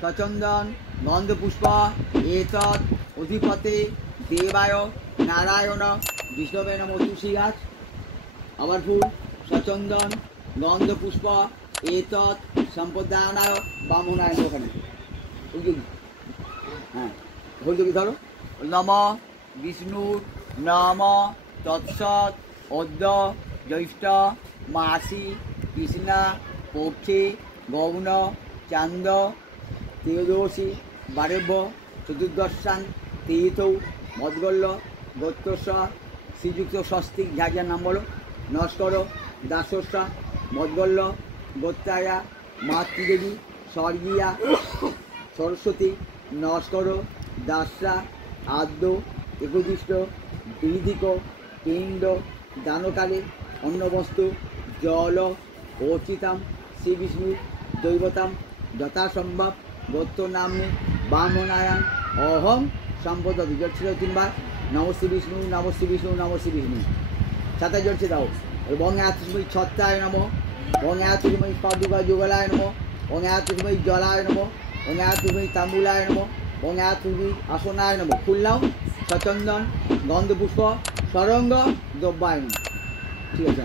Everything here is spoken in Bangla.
সচন্দন গন্ধপুষ্প এতৎ অধিপতে দেবায় নারায়ণ বিষ্ণবে নমঃ। তুলসী গাছ আবার ফুল সচন্দন গন্ধপুষ্প এতৎ সম্পদানায় বামনায় ওখানে হ্যাঁ হলদি ধরো। নম বিষ্ণুর নম তৎসৎ অদ্য জ্যৈষ্ঠ মাসি কৃষ্ণা পক্ষে গৌণ চান্দ ত্রয়োদশী বারেভ্য চতুর্দশাং তীর্থৌ মদগল্য গোত্রস্য শ্রীযুক্ত স্বস্তিক যা যার নাম বলো নস্কর দাসস্যা মদগল্য গোত্রায়া মাতৃদেবী স্বর্গীয়া সরস্বতী নস্কর দাসা আদ্য একদিষ্ট বিধিক পিণ্ড দানকালে অন্নবস্তু জল অর্চিতাম শ্রী বিষ্ণু দৈবতাম যথাসম্ভব গোত্র নামে বামনায়াং অহং সম্পদতি। জল ছিল তিনবার নমস্তে বিষ্ণু নমস্তে বিষ্ণু নমস্তে বিষ্ণু সাথে জলছে দাও। বং এতসময় ছত্রায় নম বং এতসময় পাদুকা যুগলায় নম বং এতসময় জলায় নম বং এতসময় তাম্বুলায় নম বং এতসময় আসনায় নম। ফুললাও সচন্দন গন্ধপুষ্প সরঙ্গ দ্রব্যায় নম। ঠিক আছে।